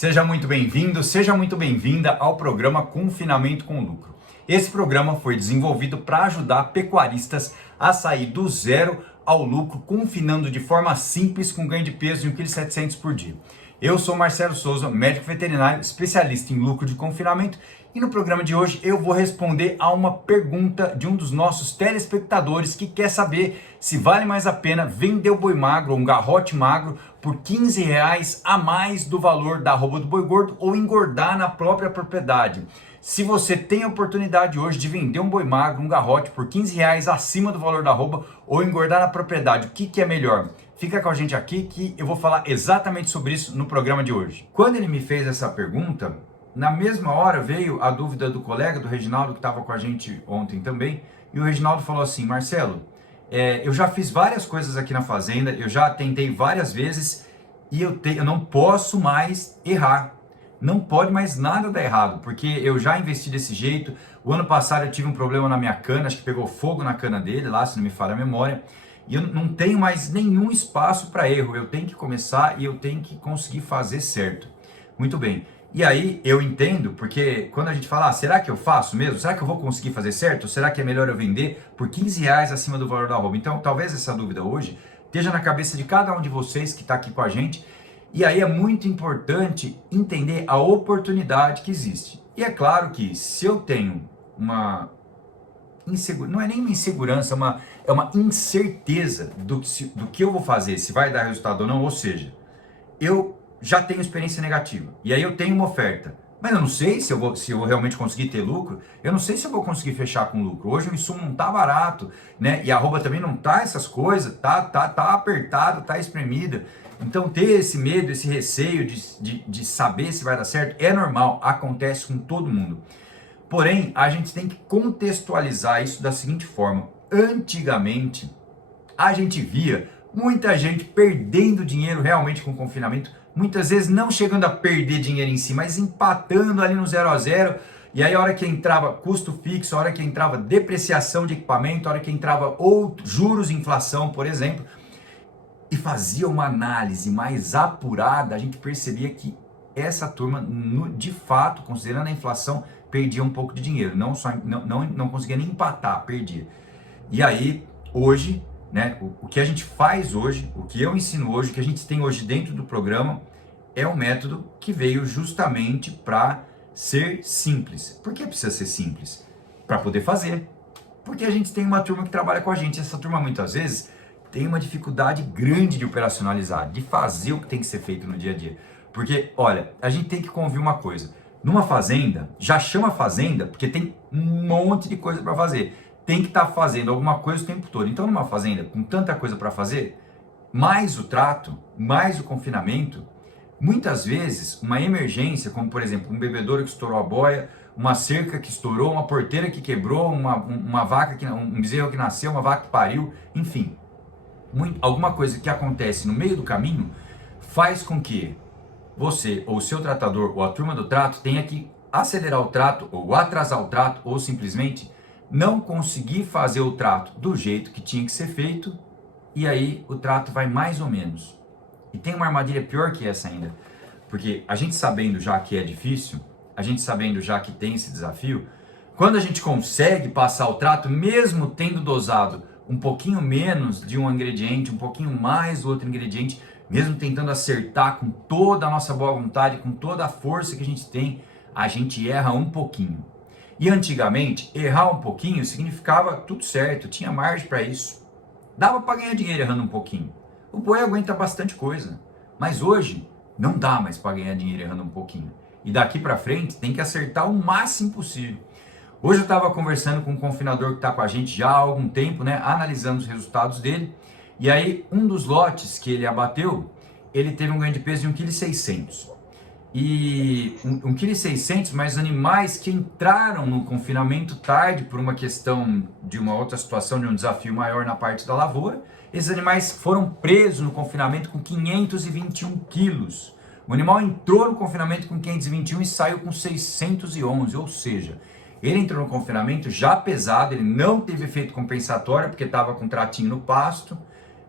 Seja muito bem-vindo, seja muito bem-vinda ao programa Confinamento com Lucro. Esse programa foi desenvolvido para ajudar pecuaristas a sair do zero ao lucro, confinando de forma simples com ganho de peso de 1,7 kg por dia. Eu sou Marcelo Souza, médico veterinário, especialista em lucro de confinamento, e no programa de hoje eu vou responder a uma pergunta de um dos nossos telespectadores que quer saber se vale mais a pena vender o boi magro ou um garrote magro por R$15 a mais do valor da arroba do boi gordo ou engordar na própria propriedade. Se você tem a oportunidade hoje de vender um boi magro, um garrote por R$15 acima do valor da arroba ou engordar na propriedade, o que é melhor? Fica com a gente aqui que eu vou falar exatamente sobre isso no programa de hoje. Quando ele me fez essa pergunta, na mesma hora veio a dúvida do colega, do Reginaldo, que estava com a gente ontem também, e o Reginaldo falou assim: Marcelo, eu já fiz várias coisas aqui na fazenda, eu já tentei várias vezes e eu não posso mais errar. Não pode mais nada dar errado, porque eu já investi desse jeito. O ano passado eu tive um problema na minha cana, acho que pegou fogo na cana dele, lá, se não me falha a memória. E eu não tenho mais nenhum espaço para erro. Eu tenho que começar e eu tenho que conseguir fazer certo. Muito bem. E aí eu entendo, porque quando a gente fala, será que eu faço mesmo? Será que eu vou conseguir fazer certo? Ou será que é melhor eu vender por R$15 acima do valor da arroba? Então talvez essa dúvida hoje esteja na cabeça de cada um de vocês que está aqui com a gente. E aí é muito importante entender a oportunidade que existe. E é claro que se eu tenho uma insegurança, não é nem uma insegurança, é uma incerteza do que eu vou fazer, se vai dar resultado ou não, ou seja, eu já tenho experiência negativa, e aí eu tenho uma oferta, mas eu não sei se eu vou realmente conseguir ter lucro, eu não sei se eu vou conseguir fechar com lucro. Hoje o insumo não tá barato, né? E a arroba também não tá essas coisas, tá apertado, tá espremida. Então ter esse medo, esse receio de saber se vai dar certo é normal, acontece com todo mundo. Porém, a gente tem que contextualizar isso da seguinte forma: antigamente a gente via muita gente perdendo dinheiro realmente com o confinamento, muitas vezes não chegando a perder dinheiro em si, mas empatando ali no 0 a 0. E aí a hora que entrava custo fixo, a hora que entrava depreciação de equipamento, a hora que entrava juros e inflação, por exemplo, e fazia uma análise mais apurada, a gente percebia que essa turma, de fato, considerando a inflação, perdia um pouco de dinheiro, não conseguia nem empatar, perdia. E aí, hoje, né, o que a gente faz hoje, o que eu ensino hoje, o que a gente tem hoje dentro do programa, é um método que veio justamente para ser simples. Por que precisa ser simples? Para poder fazer. Porque a gente tem uma turma que trabalha com a gente, essa turma muitas vezes tem uma dificuldade grande de operacionalizar, de fazer o que tem que ser feito no dia a dia. Porque, olha, a gente tem que convir uma coisa. Numa fazenda, já chama fazenda porque tem um monte de coisa para fazer. Tem que estar fazendo alguma coisa o tempo todo. Então, numa fazenda com tanta coisa para fazer, mais o trato, mais o confinamento, muitas vezes uma emergência, como por exemplo um bebedouro que estourou a boia, uma cerca que estourou, uma porteira que quebrou, uma vaca, um bezerro que nasceu, uma vaca que pariu, enfim. Alguma coisa que acontece no meio do caminho faz com que você, ou o seu tratador, ou a turma do trato tenha que acelerar o trato, ou atrasar o trato, ou simplesmente não conseguir fazer o trato do jeito que tinha que ser feito, e aí o trato vai mais ou menos. E tem uma armadilha pior que essa ainda, porque a gente sabendo já que é difícil, a gente sabendo já que tem esse desafio, quando a gente consegue passar o trato, mesmo tendo dosado um pouquinho menos de um ingrediente, um pouquinho mais do outro ingrediente, mesmo tentando acertar com toda a nossa boa vontade, com toda a força que a gente erra um pouquinho. E antigamente, errar um pouquinho significava tudo certo, tinha margem para isso. Dava para ganhar dinheiro errando um pouquinho. O boi aguenta bastante coisa, mas hoje não dá mais para ganhar dinheiro errando um pouquinho. E daqui para frente tem que acertar o máximo possível. Hoje eu estava conversando com um confinador que está com a gente já há algum tempo, né, analisando os resultados dele. E aí, um dos lotes que ele abateu, ele teve um ganho de peso de 1,6 kg. E 1,6 kg, mas animais que entraram no confinamento tarde por uma questão de uma outra situação, de um desafio maior na parte da lavoura. Esses animais foram presos no confinamento com 521 quilos. O animal entrou no confinamento com 521 e saiu com 611, ou seja, ele entrou no confinamento já pesado, ele não teve efeito compensatório porque estava com tratinho no pasto,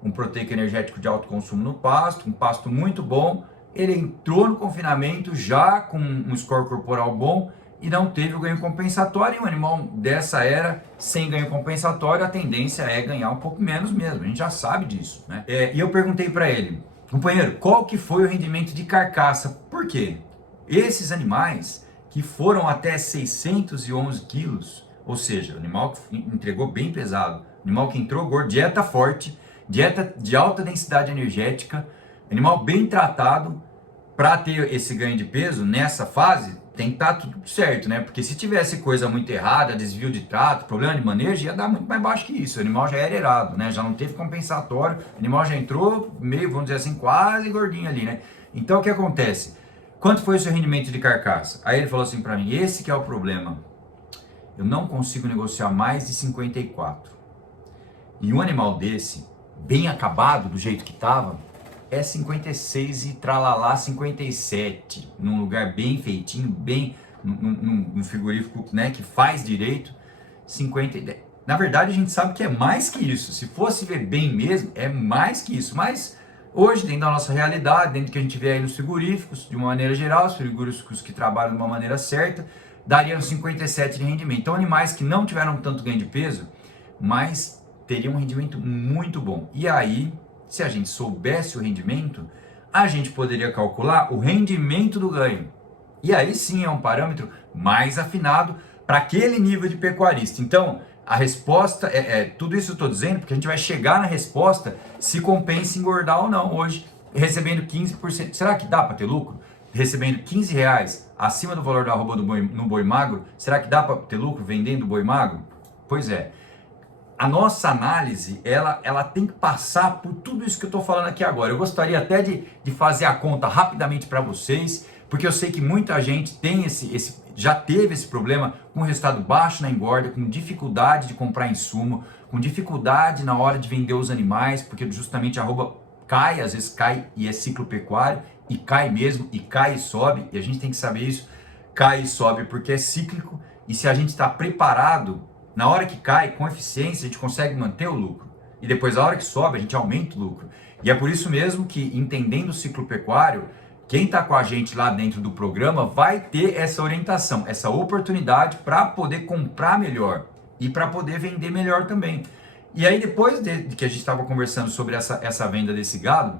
um proteico energético de alto consumo no pasto, um pasto muito bom, ele entrou no confinamento já com um score corporal bom e não teve o ganho compensatório. E um animal dessa era, sem ganho compensatório, a tendência é ganhar um pouco menos mesmo. A gente já sabe disso, né? E eu perguntei para ele, companheiro, qual que foi o rendimento de carcaça? Por quê? Esses animais que foram até 611 quilos, ou seja, animal que entregou bem pesado, animal que entrou gordo, dieta forte, dieta de alta densidade energética, animal bem tratado, para ter esse ganho de peso nessa fase, tem que estar tudo certo, né? Porque se tivesse coisa muito errada, desvio de trato, problema de manejo, ia dar muito mais baixo que isso. O animal já era errado, né? Já não teve compensatório, o animal já entrou meio, vamos dizer assim, quase gordinho ali, né? Então o que acontece? Quanto foi o seu rendimento de carcaça? Aí ele falou assim para mim, esse que é o problema. Eu não consigo negociar mais de 54. E um animal desse, bem acabado, do jeito que estava, é 56 e tralalá 57, num lugar bem feitinho, bem num frigorífico, né, que faz direito, 50. Na verdade a gente sabe que é mais que isso, se fosse ver bem mesmo, é mais que isso, mas hoje dentro da nossa realidade, dentro do que a gente vê aí nos frigoríficos, de uma maneira geral, os frigoríficos que trabalham de uma maneira certa, dariam 57 de rendimento. Então animais que não tiveram tanto ganho de peso, mas teriam um rendimento muito bom. E aí, se a gente soubesse o rendimento, a gente poderia calcular o rendimento do ganho. E aí sim é um parâmetro mais afinado para aquele nível de pecuarista. Então, a resposta tudo isso eu estou dizendo porque a gente vai chegar na resposta se compensa engordar ou não hoje, recebendo 15%. Será que dá para ter lucro? Recebendo R$15 acima do valor da arroba no boi magro, será que dá para ter lucro vendendo boi magro? Pois é. A nossa análise, ela tem que passar por tudo isso que eu estou falando aqui agora. Eu gostaria até de fazer a conta rapidamente para vocês, porque eu sei que muita gente tem já teve esse problema com resultado baixo na engorda, com dificuldade de comprar insumo, com dificuldade na hora de vender os animais, porque justamente a arroba cai, às vezes cai e é ciclo pecuário, e cai mesmo, e cai e sobe, e a gente tem que saber isso, cai e sobe porque é cíclico, e se a gente está preparado, na hora que cai, com eficiência, a gente consegue manter o lucro. E depois, na hora que sobe, a gente aumenta o lucro. E é por isso mesmo que, entendendo o ciclo pecuário, quem está com a gente lá dentro do programa vai ter essa orientação, essa oportunidade para poder comprar melhor e para poder vender melhor também. E aí, depois de que a gente estava conversando sobre essa venda desse gado,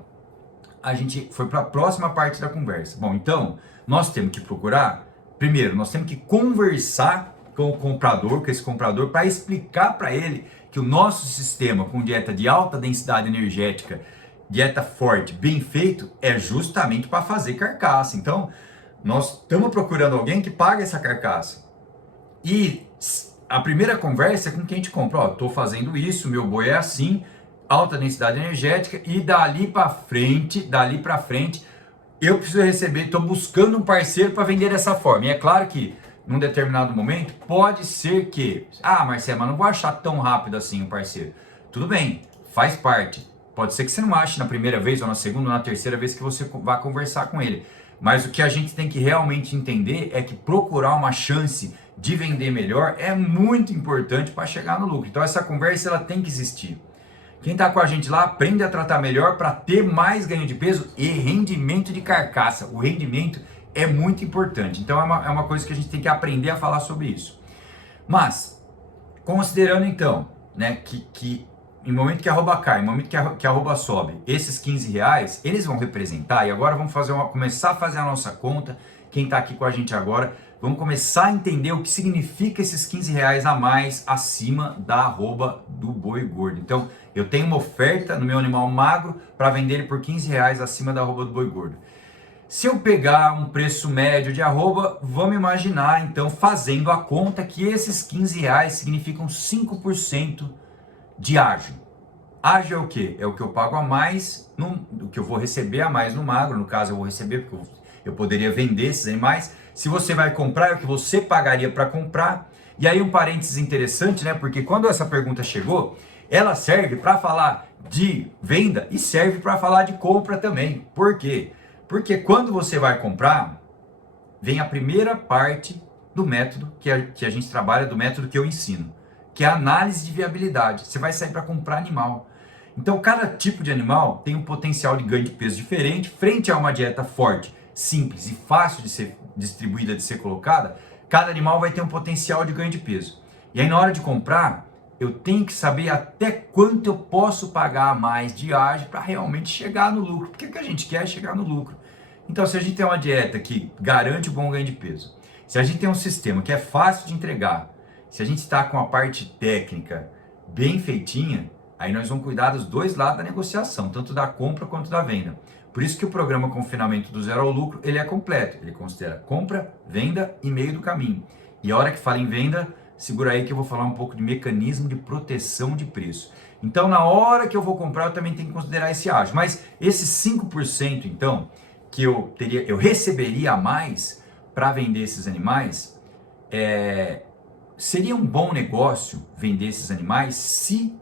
a gente foi para a próxima parte da conversa. Bom, então, nós temos que procurar, primeiro, nós temos que conversar com o comprador, com esse comprador, para explicar para ele que o nosso sistema com dieta de alta densidade energética, dieta forte, bem feito, é justamente para fazer carcaça. Então, nós estamos procurando alguém que pague essa carcaça. E a primeira conversa é com quem te compra. Ó, estou fazendo isso, meu boi é assim, alta densidade energética, e dali para frente, eu preciso receber, estou buscando um parceiro para vender dessa forma. E é claro que num determinado momento, pode ser que, Marcelo, mas não vou achar tão rápido assim um parceiro. Tudo bem, faz parte. Pode ser que você não ache na primeira vez, ou na segunda, ou na terceira vez que você vai conversar com ele. Mas o que a gente tem que realmente entender é que procurar uma chance de vender melhor é muito importante para chegar no lucro. Então essa conversa ela tem que existir. Quem está com a gente lá aprende a tratar melhor para ter mais ganho de peso e rendimento de carcaça. O rendimento é muito importante. Então é uma coisa que a gente tem que aprender a falar sobre isso. Mas, considerando então, né, que em momento que a arroba cai, em momento que a arroba sobe, esses R$15, eles vão representar, e agora vamos começar a fazer a nossa conta, quem está aqui com a gente agora, vamos começar a entender o que significa esses R$15 a mais acima da arroba do boi gordo. Então, eu tenho uma oferta no meu animal magro para vender ele por R$15 acima da arroba do boi gordo. Se eu pegar um preço médio de arroba, vamos imaginar, então, fazendo a conta que esses R$15 significam 5% de ágio. Ágio é o quê? É o que eu pago a mais, o que eu vou receber a mais no magro, no caso eu vou receber, porque eu poderia vender esses animais. Se você vai comprar, é o que você pagaria para comprar. E aí um parênteses interessante, né? Porque quando essa pergunta chegou, ela serve para falar de venda e serve para falar de compra também. Por quê? Porque quando você vai comprar, vem a primeira parte do método que a gente trabalha, do método que eu ensino, que é a análise de viabilidade. Você vai sair para comprar animal. Então, cada tipo de animal tem um potencial de ganho de peso diferente. Frente a uma dieta forte, simples e fácil de ser distribuída, de ser colocada, cada animal vai ter um potencial de ganho de peso. E aí, na hora de comprar, eu tenho que saber até quanto eu posso pagar a mais de ágio para realmente chegar no lucro. Porque o que a gente quer é chegar no lucro. Então, se a gente tem uma dieta que garante o bom ganho de peso, se a gente tem um sistema que é fácil de entregar, se a gente está com a parte técnica bem feitinha, aí nós vamos cuidar dos dois lados da negociação, tanto da compra quanto da venda. Por isso que o programa Confinamento do Zero ao Lucro, ele é completo. Ele considera compra, venda e meio do caminho. E a hora que fala em venda, segura aí que eu vou falar um pouco de mecanismo de proteção de preço. Então, na hora que eu vou comprar, eu também tenho que considerar esse ágio. Mas esses 5%, então, que eu receberia a mais para vender esses animais, seria um bom negócio vender esses animais se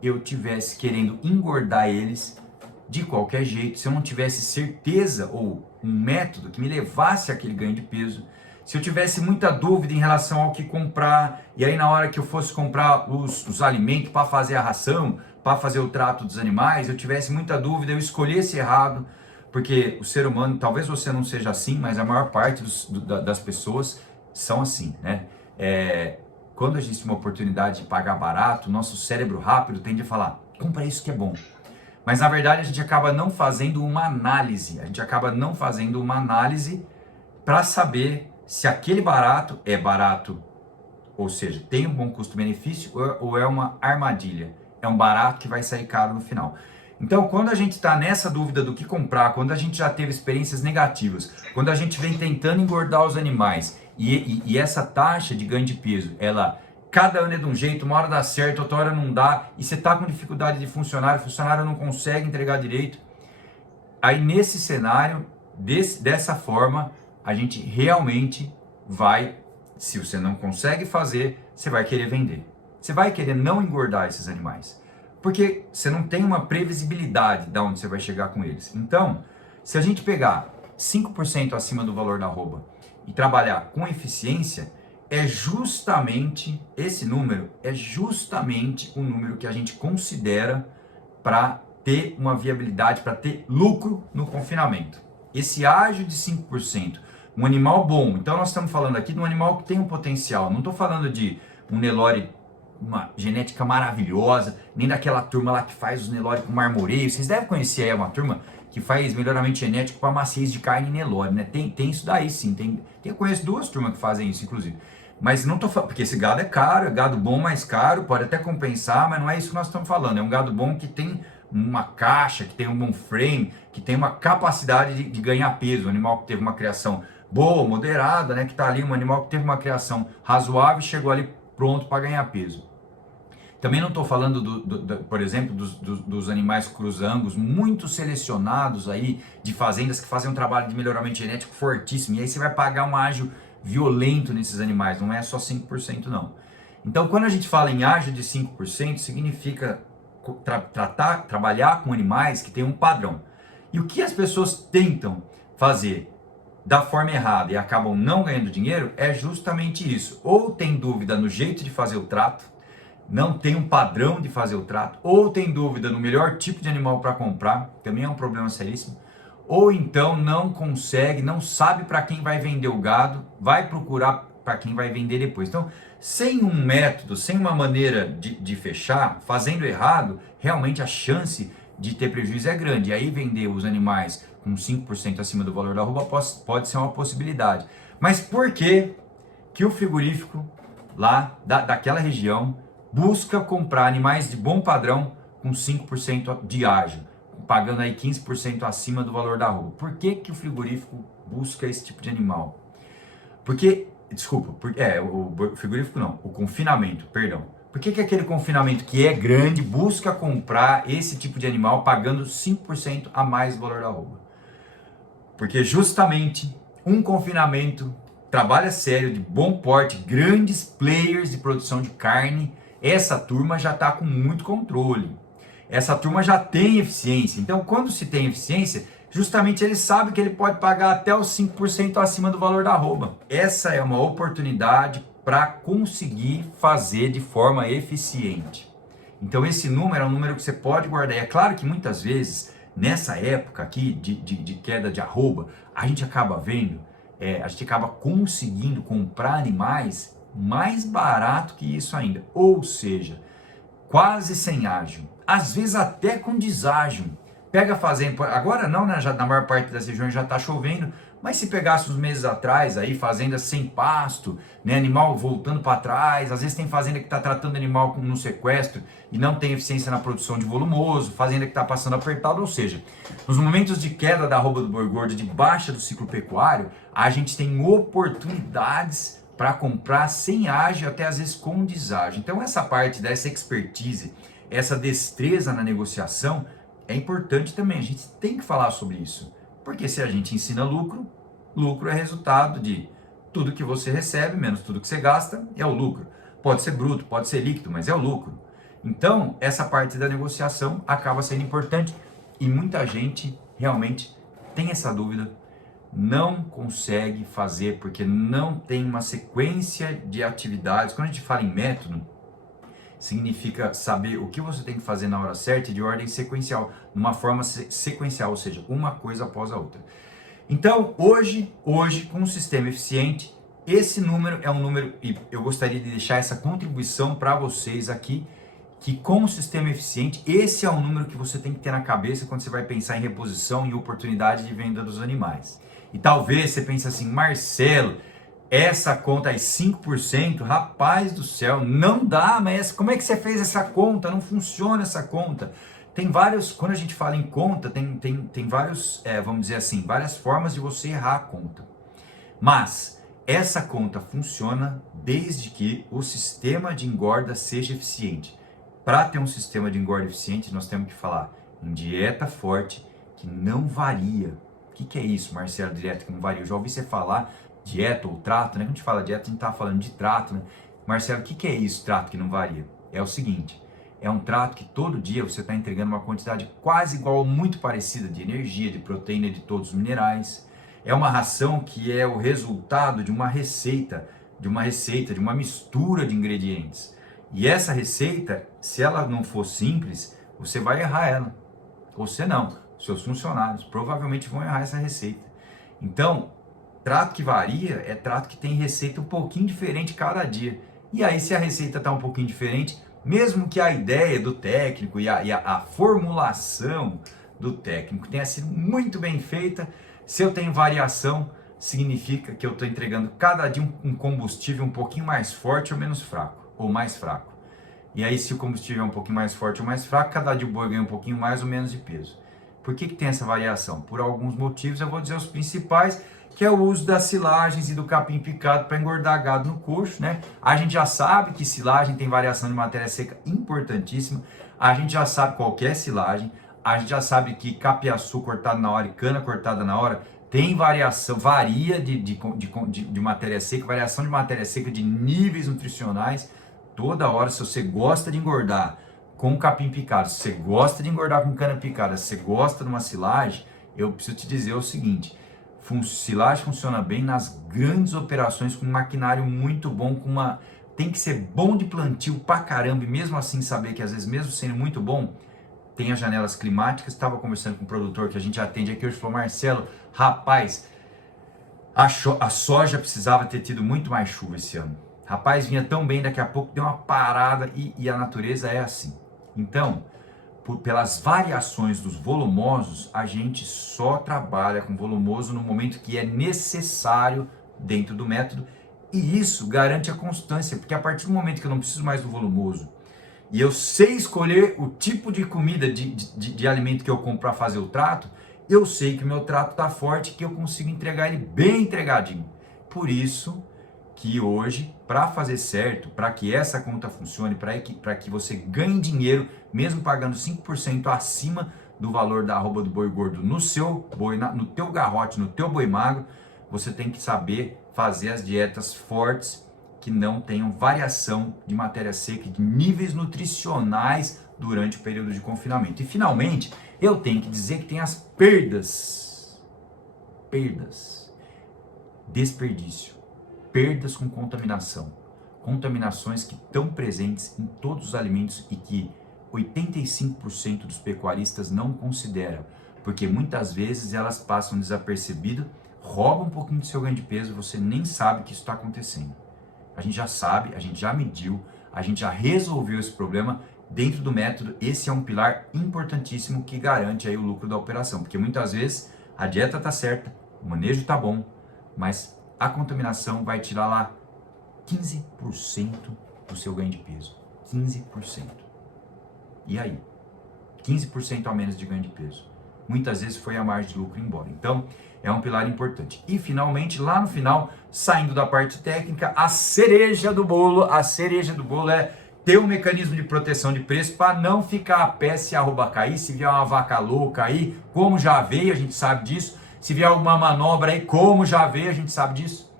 eu tivesse querendo engordar eles de qualquer jeito, se eu não tivesse certeza ou um método que me levasse àquele ganho de peso, se eu tivesse muita dúvida em relação ao que comprar, e aí na hora que eu fosse comprar os alimentos para fazer a ração, para fazer o trato dos animais, eu tivesse muita dúvida, eu escolhesse errado, porque o ser humano, talvez você não seja assim, mas a maior parte das pessoas são assim, né? Quando a gente tem uma oportunidade de pagar barato, nosso cérebro rápido tende a falar, compra isso que é bom. Mas na verdade a gente acaba não fazendo uma análise, para saber se aquele barato é barato, ou seja, tem um bom custo-benefício ou é uma armadilha, é um barato que vai sair caro no final. Então, quando a gente está nessa dúvida do que comprar, quando a gente já teve experiências negativas, quando a gente vem tentando engordar os animais e essa taxa de ganho de peso, ela cada ano é de um jeito, uma hora dá certo, outra hora não dá, e você está com dificuldade de funcionário, o funcionário não consegue entregar direito, aí nesse cenário, dessa forma, a gente realmente vai, se você não consegue fazer, você vai querer vender. Você vai querer não engordar esses animais. Porque você não tem uma previsibilidade de onde você vai chegar com eles. Então, se a gente pegar 5% acima do valor da arroba e trabalhar com eficiência, esse número é justamente o número que a gente considera para ter uma viabilidade, para ter lucro no confinamento. Esse ágio de 5%, um animal bom, então nós estamos falando aqui de um animal que tem um potencial, não estou falando de um Nelore, uma genética maravilhosa, nem daquela turma lá que faz os Nelore com marmoreio. Vocês devem conhecer aí uma turma que faz melhoramento genético para maciez de carne e Nelore, né? Tem isso daí sim, eu conheço duas turmas que fazem isso, inclusive. Mas não tô falando, porque esse gado é caro, é gado bom mais caro, pode até compensar, mas não é isso que nós estamos falando. É um gado bom que tem uma caixa, que tem um bom frame, que tem uma capacidade de ganhar peso. Um animal que teve uma criação boa, moderada, né? Que está ali, um animal que teve uma criação razoável e chegou ali pronto para ganhar peso. Também não estou falando, por exemplo, dos animais cruzangos muito selecionados aí, de fazendas que fazem um trabalho de melhoramento genético fortíssimo. E aí você vai pagar um ágio violento nesses animais, não é só 5% não. Então, quando a gente fala em ágio de 5%, significa trabalhar com animais que têm um padrão. E o que as pessoas tentam fazer da forma errada e acabam não ganhando dinheiro é justamente isso. Ou tem dúvida no jeito de fazer o trato, não tem um padrão de fazer o trato, ou tem dúvida no melhor tipo de animal para comprar, também é um problema seríssimo, ou então não consegue, não sabe para quem vai vender o gado, vai procurar para quem vai vender depois. Então, sem um método, sem uma maneira de fechar, fazendo errado, realmente a chance de ter prejuízo é grande. E aí vender os animais com 5% acima do valor da arroba pode ser uma possibilidade. Mas por que o frigorífico lá daquela região busca comprar animais de bom padrão com 5% de ágio, pagando aí 15% acima do valor da arroba? Por que o frigorífico busca esse tipo de animal? O frigorífico não, o confinamento, perdão. Por que aquele confinamento que é grande busca comprar esse tipo de animal pagando 5% a mais do valor da arroba? Porque justamente um confinamento, trabalho sério, de bom porte, grandes players de produção de carne, essa turma já está com muito controle. Essa turma já tem eficiência. Então, quando se tem eficiência, justamente ele sabe que ele pode pagar até os 5% acima do valor da arroba. Essa é uma oportunidade para conseguir fazer de forma eficiente. Então esse número é um número que você pode guardar. E é claro que muitas vezes, nessa época aqui de queda de arroba, a gente acaba vendo, a gente acaba conseguindo comprar animais mais barato que isso ainda. Ou seja, quase sem ágio, às vezes até com deságio. Pega fazenda, agora não, né? Já, na maior parte das regiões já está chovendo, mas se pegasse uns meses atrás, aí fazendas sem pasto, né? Animal voltando para trás, às vezes tem fazenda que está tratando animal no sequestro e não tem eficiência na produção de volumoso, fazenda que está passando apertado, ou seja, nos momentos de queda da arroba do boi gordo, de baixa do ciclo pecuário, a gente tem oportunidades para comprar sem ágio, até às vezes com deságio. Então essa parte dessa expertise, essa destreza na negociação é importante também, a gente tem que falar sobre isso. Porque se a gente ensina lucro, lucro é resultado de tudo que você recebe, menos tudo que você gasta, é o lucro. Pode ser bruto, pode ser líquido, mas é o lucro. Então, essa parte da negociação acaba sendo importante e muita gente realmente tem essa dúvida, não consegue fazer porque não tem uma sequência de atividades. Quando a gente fala em método, significa saber o que você tem que fazer na hora certa e de ordem sequencial, numa forma sequencial, ou seja, uma coisa após a outra. Então, hoje, com um sistema eficiente, esse número é um número, e eu gostaria de deixar essa contribuição para vocês aqui, que com o sistema eficiente, esse é o número que você tem que ter na cabeça quando você vai pensar em reposição e oportunidade de venda dos animais. E talvez você pense assim, Marcelo, essa conta aí, 5%, rapaz do céu, não dá, mas como é que você fez essa conta? Não funciona essa conta. Tem vários, quando a gente fala em conta, tem vários, vamos dizer assim, várias formas de você errar a conta. Mas essa conta funciona desde que o sistema de engorda seja eficiente. Para ter um sistema de engorda eficiente, nós temos que falar em dieta forte que não varia. O que é isso, Marcelo, dieta que não varia? Eu já ouvi você falar dieta ou trato, né? Quando a gente fala dieta, a gente tá falando de trato, né? Marcelo, o que é isso, trato que não varia? É o seguinte, é um trato que todo dia você está entregando uma quantidade quase igual ou muito parecida de energia, de proteína, de todos os minerais. É uma ração que é o resultado de uma receita, de uma mistura de ingredientes. E essa receita, se ela não for simples, você vai errar ela. Você não, seus funcionários provavelmente vão errar essa receita. Então, trato que varia é trato que tem receita um pouquinho diferente cada dia. E aí, se a receita está um pouquinho diferente, mesmo que a ideia do técnico e a formulação do técnico tenha sido muito bem feita, se eu tenho variação, significa que eu estou entregando cada dia um combustível um pouquinho mais forte ou menos fraco, ou mais fraco. E aí, se o combustível é um pouquinho mais forte ou mais fraco, cada dia o boi ganha um pouquinho mais ou menos de peso. Por que tem essa variação? Por alguns motivos, eu vou dizer os principais, que é o uso das silagens e do capim picado para engordar gado no coxo, né? A gente já sabe que silagem tem variação de matéria seca importantíssima, a gente já sabe qual que é silagem, a gente já sabe que capiaçu cortado na hora e cana cortada na hora tem variação, varia de matéria seca, variação de matéria seca de níveis nutricionais, toda hora. Se você gosta de engordar com capim picado, se você gosta de engordar com cana picada, se você gosta de uma silagem, eu preciso te dizer o seguinte, silagem funciona bem nas grandes operações com um maquinário muito bom, tem que ser bom de plantio pra caramba, e mesmo assim saber que às vezes mesmo sendo muito bom, tem as janelas climáticas. Estava conversando com um produtor que a gente atende aqui hoje, falou, Marcelo, rapaz, a soja precisava ter tido muito mais chuva esse ano. Rapaz, vinha tão bem, daqui a pouco deu uma parada e a natureza é assim. Então, pelas variações dos volumosos, a gente só trabalha com volumoso no momento que é necessário dentro do método, e isso garante a constância, porque a partir do momento que eu não preciso mais do volumoso e eu sei escolher o tipo de comida, de alimento que eu compro para fazer o trato, eu sei que o meu trato está forte, que eu consigo entregar ele bem entregadinho. Por isso que hoje, para fazer certo, para que essa conta funcione, para que você ganhe dinheiro, mesmo pagando 5% acima do valor da arroba do boi gordo no seu boi, no teu garrote, no teu boi magro, você tem que saber fazer as dietas fortes que não tenham variação de matéria seca, de níveis nutricionais durante o período de confinamento. E finalmente, eu tenho que dizer que tem as perdas, desperdício, perdas com contaminação, contaminações que estão presentes em todos os alimentos e que 85% dos pecuaristas não consideram, porque muitas vezes elas passam desapercebido, roubam um pouquinho do seu ganho de peso, você nem sabe que isso está acontecendo. A gente já sabe, a gente já mediu, a gente já resolveu esse problema dentro do método. Esse é um pilar importantíssimo que garante aí o lucro da operação, porque muitas vezes a dieta está certa, o manejo está bom, mas a contaminação vai tirar lá 15% do seu ganho de peso. 15%. E aí? 15% a menos de ganho de peso. Muitas vezes foi a margem de lucro embora. Então, é um pilar importante. E, finalmente, lá no final, saindo da parte técnica, a cereja do bolo é ter um mecanismo de proteção de preço para não ficar a pé se a arroba cair, se vier uma vaca louca aí, como já veio, a gente sabe disso. Se vier alguma manobra aí, como já veio, a gente sabe disso.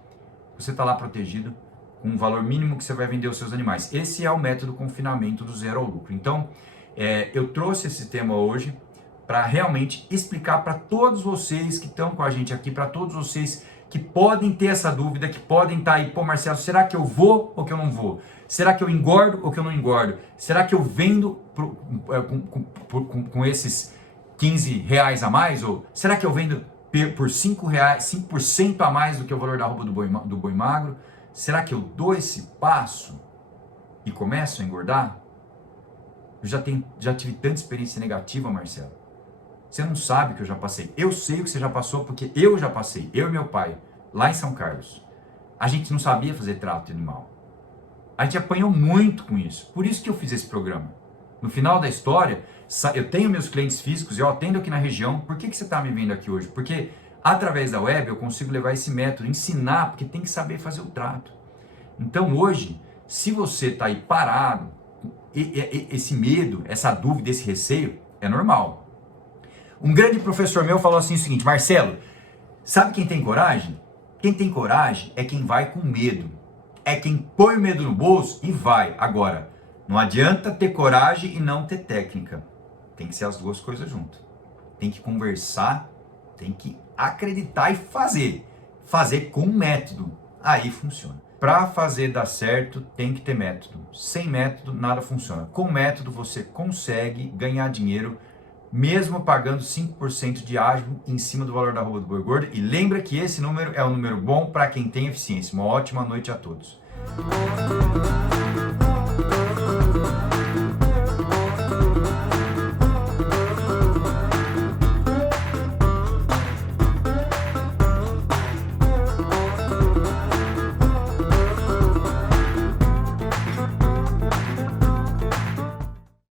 Você está lá protegido com um valor mínimo que você vai vender os seus animais. Esse é o método confinamento do zero ao lucro. Então, eu trouxe esse tema hoje para realmente explicar para todos vocês que estão com a gente aqui, para todos vocês que podem ter essa dúvida, que podem estar aí, pô, Marcelo, será que eu vou ou que eu não vou? Será que eu engordo ou que eu não engordo? Será que eu vendo com esses 15 reais a mais? Ou será que eu vendo por 5 reais, 5% a mais do que o valor da arroba do boi magro? Será que eu dou esse passo e começo a engordar? Eu já tive tanta experiência negativa, Marcelo. Você não sabe o que eu já passei. Eu sei o que você já passou porque eu já passei. Eu e meu pai, lá em São Carlos. A gente não sabia fazer trato animal. A gente apanhou muito com isso. Por isso que eu fiz esse programa. No final da história, eu tenho meus clientes físicos, eu atendo aqui na região. Por que você está me vendo aqui hoje? Porque através da web eu consigo levar esse método, ensinar, porque tem que saber fazer o trato. Então hoje, se você está aí parado, esse medo, essa dúvida, esse receio, é normal. Um grande professor meu falou assim o seguinte: Marcelo, sabe quem tem coragem? Quem tem coragem é quem vai com medo. É quem põe o medo no bolso e vai. Agora, não adianta ter coragem e não ter técnica. Tem que ser as duas coisas juntas. Tem que conversar, tem que acreditar e fazer. Fazer com método. Aí funciona. Para fazer dar certo, tem que ter método. Sem método, nada funciona. Com método, você consegue ganhar dinheiro mesmo pagando 5% de ágio em cima do valor da arroba do boi gordo. E lembra que esse número é um número bom para quem tem eficiência. Uma ótima noite a todos.